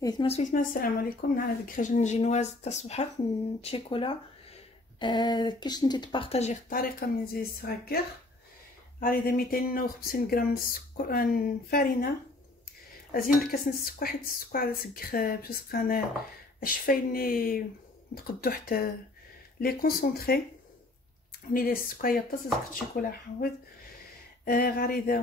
سويتما السلام عليكم. نهار هذيك خرج الجينواز تاع الصباح نتشيكولا. كيفاش انت تبارطاجي الطريقه من زي الصغير. غادي 250 غرام السكر فرينه ازين كاس السكر، حيت السكر على سكخ باش سقانا اشفيني نقدو حتى لي كونسونطري ني لي السكر يطاس الشيكولا حاول غريده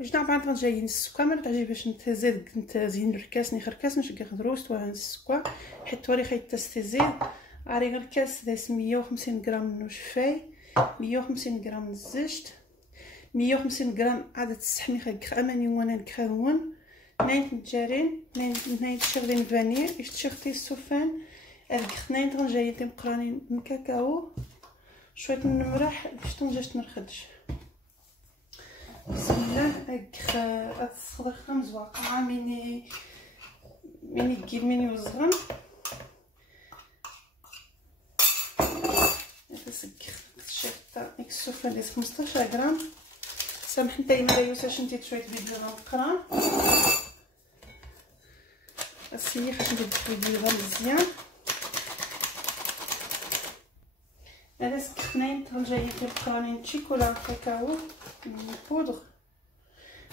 جنا بعض جايين السكر ما تعجب باش نتزيد نتزين الكاس نخركاس نشقق دروس ولا السكر حيت وري خيط تستزيد غير الكاس داس 150 غرام نشفاي 150 غرام الزيت 150 غرام عدد السحمي خيك اماني وانا نكرون ناين متجارين ناين تشغلين فاني اشتشختي السفان هذيك اثنين طنجايه تمقرانين من كاكاو شويه نمرح باش تنجاش نرخدش. بسم الله هاك الصدر 5 واقعه ميني كيل ميني وزغن تسكر الشفطه ديك السفان ديال 15 غرام. سامح نتايا ما يوساش نتي شويه بيض مقران السيخ باش ندير البيضه مزيان. هذا سكخنين طنجايه مقرانين شيكولا كاكاو بودغ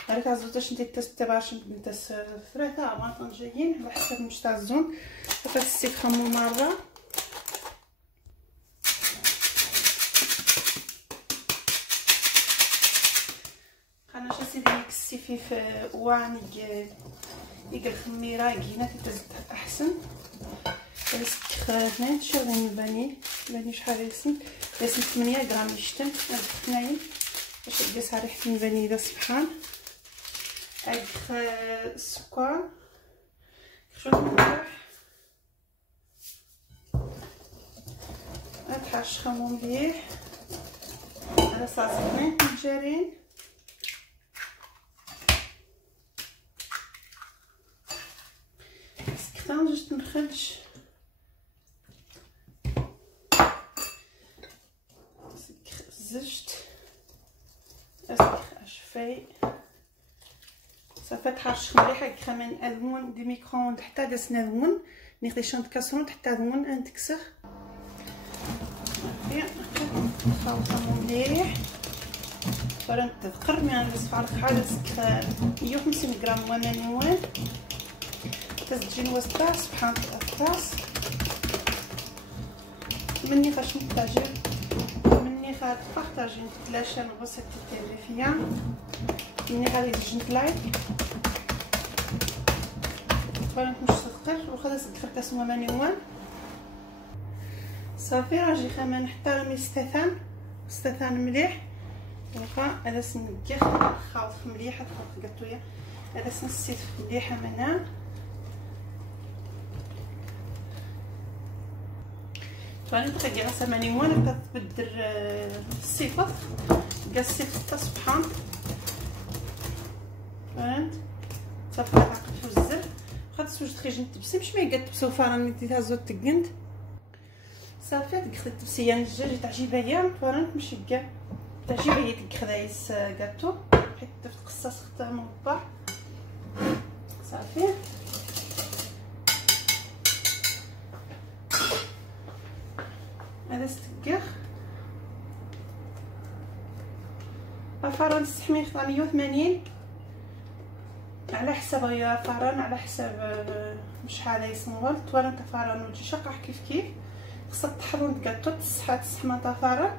هذيك عزوتاش ندير التست باش نبدا ثلاثه عباره طنجايين على حسب المش تاع الزون فهاد السيخ خمو مره انا شاسي ديك السيفيف واني يقل خميره كينا تزيد احسن. السكر اثنين شغلين الفاني شحال ياسن 8 غرام يشتم هاد اثنين باش يقيس ريحه الفانيلا سبحان. هاد السكر شويه ملح نتحرش خمو مليح على صاصتين مجارين سكتان جوج نخدش زجت اشفي صافي تحرش مليح كمان المون دي ميكرووند حتى دسنا المون ناخذ شنط كاسرون حتى المون نتكسخ صافي نخلطو مليح فرن تذكر مي نصفر حاله سكر 150 غرام وانا نوان تسجيل وسطا سبحان الله مني خاش نتاجر مني خاد بارطاجي نتلاشى نغسل التلفزيون مني غادي نجي لايك فرن مش تذكر وخلاص كفرت اسمه مانيوان صافي راجي خامان حتى رمي استثان مليح واخا هذا سنكخ خالط مليح خالط قطويه هذا سنسيت مليحه منها فاني تقدر غسل مانيوان تبدر الصفر كاع الصفر سبحان فهمت صافي تعقد في الزر خاطر سوج تخرج نتبسي مش ما يقتبسو فران ملي تهزو تقنت صافي تقخد التبسيه الدجاج تعجبها فران ماشي كاع تعجبها تخدايس كاطو حيت تقصص خطا مربع صافي هذا ستكخ فران السحمي 180 على حسب يا فران على حسب شحال يصنغل توالن تاع فران وتجي شقح كيف خصك تحضن كاطو تسحمه تاع فران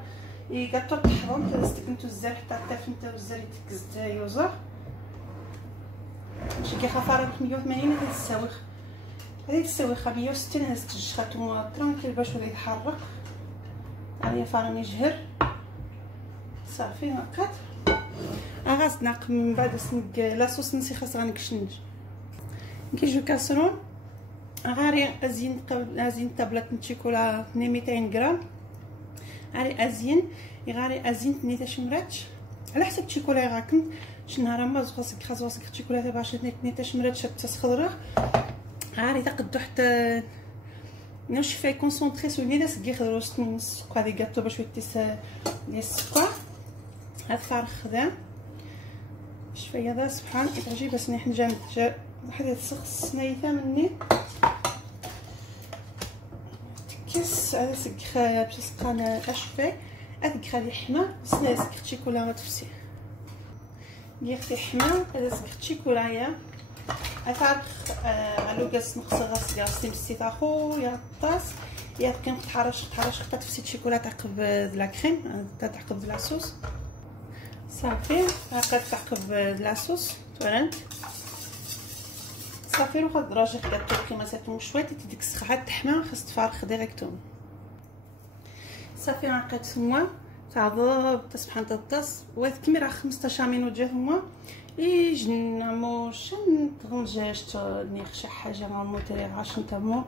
كاطو تحضن تستكنتو الزر حتى فنتا الزر يتكز يوزر ماشي كي فران 180 هذه تساوي هذه تساوي 160 هز تجخاتو ترانكيل باش ولا يتحرك عليا فران يجهر صافي هكا غاز ناق من بعد سنق لاصوص نسي خاص غنكشنج كيجيو كاسرون غاري ازين طابله شيكولا 200 غرام غاري ازين غاري ازين 12 مراتش على حسب الشيكولا راكم شنهار ما خاصك خاصك الشيكولا تاع باش 12 مراتش تسخضره غاري تقدو حتى نشفي كونسونطري سولي ناس كيخدروا من السكر ديال كاطو باش يتيس ديال السكر هاد فرخ خدام شويه هذا سبحان تعجب بس نحن جا واحد يتسخ سنايثه مني تكس على سكخايا باش سقانا اشفي هذيك خالي حما سنا سكخ شيكولا تفسي ديختي حما هذا سكخ شيكولايا اتعرف على كاس نقص غاس مسيتاخو يا طاس يا كان تحرش تفسي شيكولا تعقب لا كريم تعقب لا صوص صافي هاكا تعقب لا صوص تورنت صافي روح الدراجه خدات كيما ساتو شويه ديك السخعه تحمى خاص تفارخ ديريكتوم صافي عقدت ثما تعضب سبحان الطاس وكمي راه 15 مينوت جا ثما يجنا موش نطنجاج نيخ شي حاجه مو تري عاش نتامو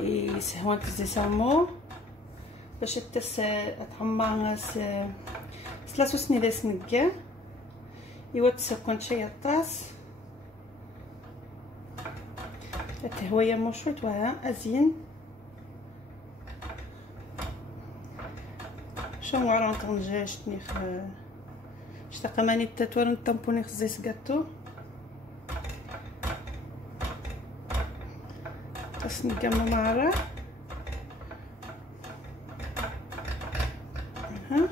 يسهوان تزيسامو باش تس تعمر ثلاث سنين داس نكا يوتس كنت شي الطاس التهويه مو شويه وها ازين شنو عران طنجاج نيخ شتا ماني تاتورن طامبوني خزيس كاتو بس نكمل معرا ها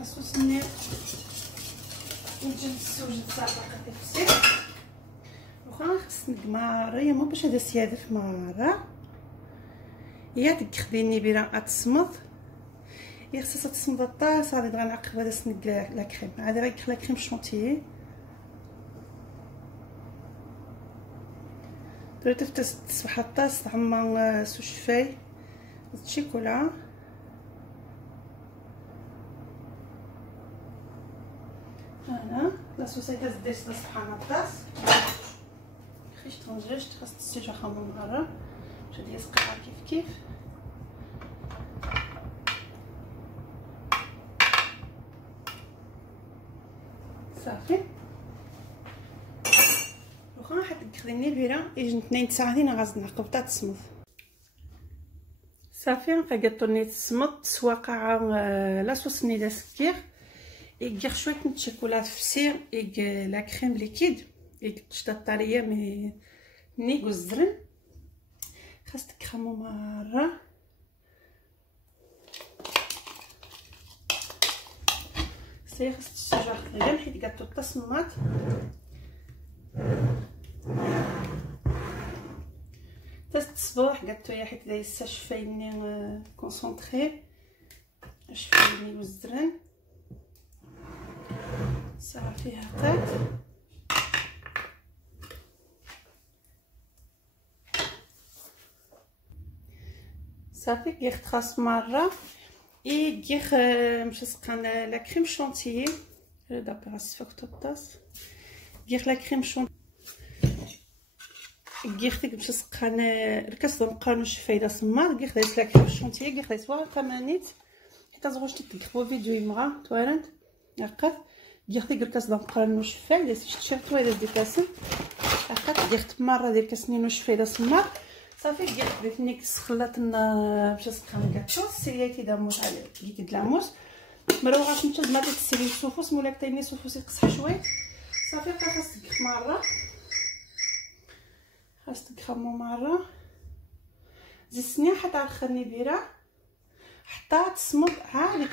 نصوصني نجي نسوج الساعه قد تفسير وخا خص نكمارا يا مو باش هذا سيادف معرا يا تخديني بيرا اتصمد يا خصها تصمد الطاس غادي غنعقب هذا سنك لا كريم عادي غير لا كريم شونتيي درت تصبح الطاس طعمه سو شفاي الشيكولا هنا لا سوسيتاس ديس سبحان الطاس خيش طنجاج خاص تسيج خامون مره باش هادي يسقيها كيف صافي واخا حد تخدمني البيره يجي 2 ساعتين غاز نعقب تاع تصمد صافي فقطوني تصمد سواقع لا صوص ني داسكير يجي شويه الشوكولا فسير يجي لا كريم ليكيد يجي الطاريه ني غزرن خاص تكرمو مره سي خاص تسجع غير حيت كاطو التصميمات تصبح قالتو يا حيت دايسه شفايني كونسونطري شفايني والزرن صافي هكاك صافي كيخ خاص مره يجيخ مش سقان لا كريم شونتيي دابا غنصفق الطاس يجيخ لا كريم شونتيي يجيخ مش سقان الكاس دنقانو شفايده صمار يجيخ دايس لا كريم شونتيي يجيخ دايس وا كمانيت حتى زغوش تدخلوا فيديو يمغا توارنت هكا يجيخ الكاس دنقانو شفاي دايس تيشيرت ولا ديكاسن هكا يجيخ مره ديال كاسنينو شفايده صمار صافي جبت نيك خلطنا باش سقان كاطو سيريتي داموس على كيتي دلاموس مروغاش نتشد ما تسيري السوفوس مولا كتايني سوفوس يقصح شويه صافي خاص تقف مره خاص تقخمو مره زيد حتى اخرني بيره حتى تصمد عادي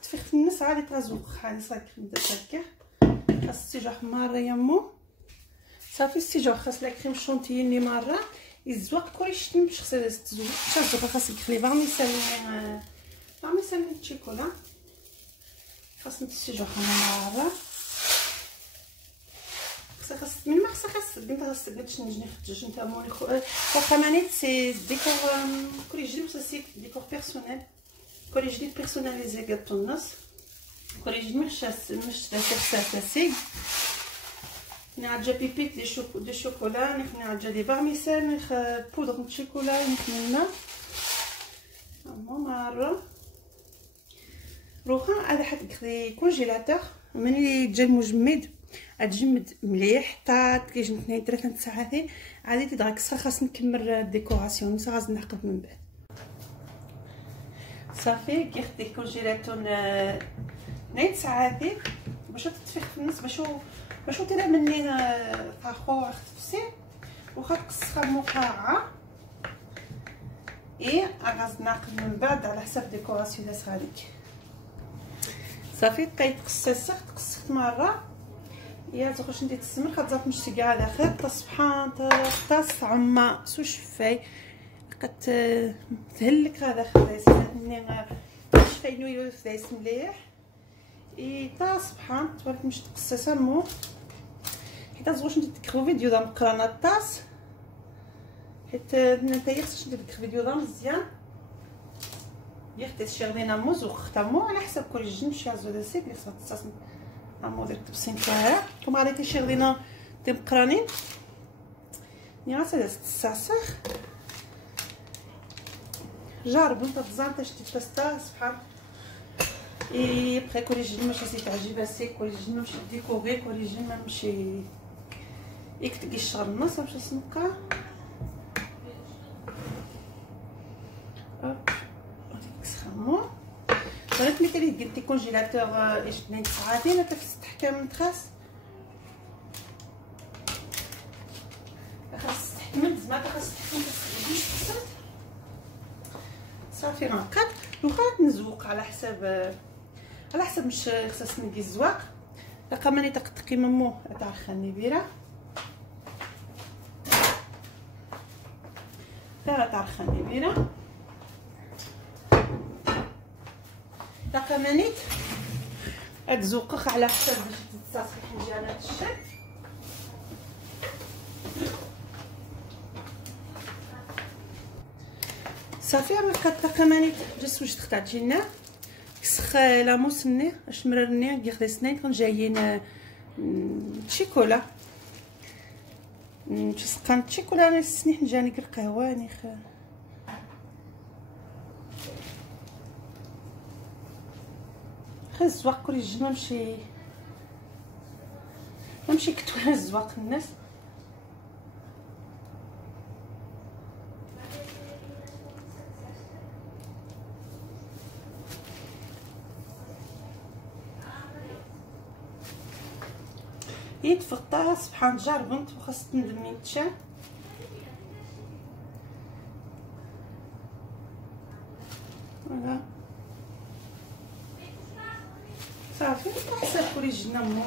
تطفيخ في النص عادي تغزوق عادي صافي نبدا هكا خاص السيجوخ مره يمو صافي السيجوخ خاص لا كريم شونتيي اللي مره يزوق كلشي باش خصها تزوج شوف خاص يدخلي فارميسان الشيكولا خاص نتسجوها مره خاص من ما خاص بنت خاص باش نجي نخرج نتا مولي كمانيت سي ديكور كل جديد سي ديكور بيرسونيل كل جديد بيرسوناليزي كاطو النص كل جديد مش ساسي نعجا بيبيت دي شوكولا نعجا دي بارميسان بودر د شوكولا نحنا مره روحا هذا حتدخلي كونجيلاتور ملي تجي المجمد تجمد مليح حتى كيجي 2 3 ساعات عادي تدغكسها خاص نكمل الديكوراسيون غاز نعقب من بعد صافي كيخدي كونجيلاتور نايت ساعاتي باش تطفيق في النص باش ترى مني طاخو تفسي وخا تقصها المقارعه غاز ناقل من بعد على حساب ديكوراسيون داس هذيك صافي بقيت تقصت مره تخرج ندير السمن خاطر مش تلقى داخل تصبحان طاس عما سو شفاي قد تهلك هذا خدايسني شفاي نويو فدايس مليح تا صبحان تولك مش تقصي سمو حيت زغوش ندير فيديو دا مقرانا الطاس حيت نتايا خصك ندير فيديو دا مزيان يختي شغلينا موز وختمو على حسب كل جن مشي عزو دا سيك خصها تتصاصم عمو دير التبسين تاعها كما غادي شغلينا دي مقرانين غاسا تساسخ جربوا نتا تزانتا شتي تاستا سبحان بخي كل جن ماشي سي تعجبها سيك كل جن ماشي ديكوري كل جن ماشي يكتقي الشغل النص باش نسنقا سخمو ولكن ملي كدير دير كونجيلاتور 2 ساعتين تستحكم من تخاس خاص تحكم زعما خاص تحكم صافي غنقاد وخا نزوق على حسب مش خصها نقي الزواق لقا ماني تقطقي ممو تاع خاني بيره تاع خاني بيره لقا مانيت تزوقخ على حسب باش تتصاصي الحنجانات الشد صافي لقا مانيت جست واش تختار تجينا كسخ لاموس ني اش مررني كيخدي سنين كون جايين شيكولا تسقان شيكولا انا السنين جاني القهوه ني خا الزواق كل جن ماشي كتوان الزواق الناس يتفطا سبحان جربنت وخاص تندمي تشا فوالا صافي على حساب كل جنة مو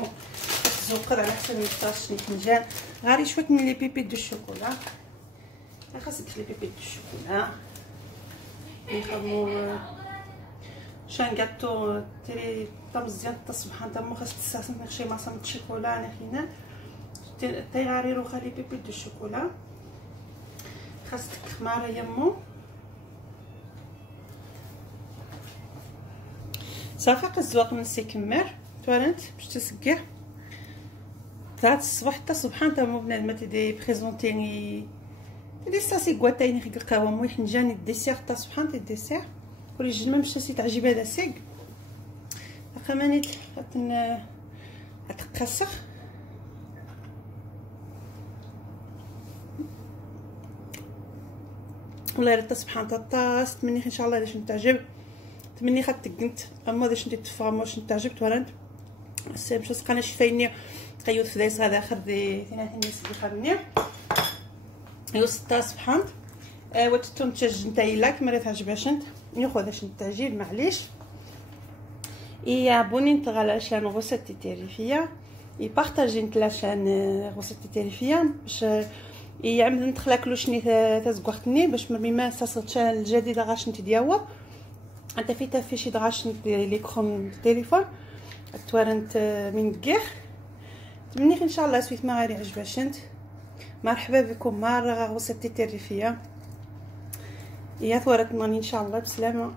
تزوقر على حساب الطاش الفنجان غير شويه من لي بيبي دو الشوكولا خاصك لي بيبي دو الشوكولا يخدمو شان غاتو تري طا مزيان تصبحان تا مو خاص تستعمل شي ماصه من الشوكولا انا فينا تيغاريرو خالي بيبي دو الشوكولا خاصك خماره يمو صافي الزواق من سيكمر توالنت باش تسقيه تاع الصباح حتى صبحان تا مو بنادم تيدي بريزونتيني تيدي ساسي كواتايني خيك القهوه مو حنجاني الديسير تا صبحان تي الديسير كل جنه مشى سي تعجب هذا سيك اخمانيت اتقسخ والله يرد صبحان طاس تمني ان شاء الله باش نتعجب تمني خاطر تقنت اما باش انت تفهم واش نتعجب توالنت باش سقانا شفايني قيود فدايس هذا اخر دي 30 ناس اللي خرني يو 6 صبحان وتتون تشج نتايا لاك ما تعجبهاش انت ياخذ نتاجيب معليش يابوني نت على شان غوسيتي تيريفيا يبارطاجي نت لا شان غوسيتي تيريفيا باش يعمد ندخلك شني تزقوختني باش ما ساسط شان الجديده غاش نتي دياوا انت في شي دغاش لي كروم التليفون توارنت من كير مني ان شاء الله سويت ما غير عجباش انت مرحبا بكم مره غوسيتي تيريفيا يا ثورت ماني ان شاء الله بسلامه.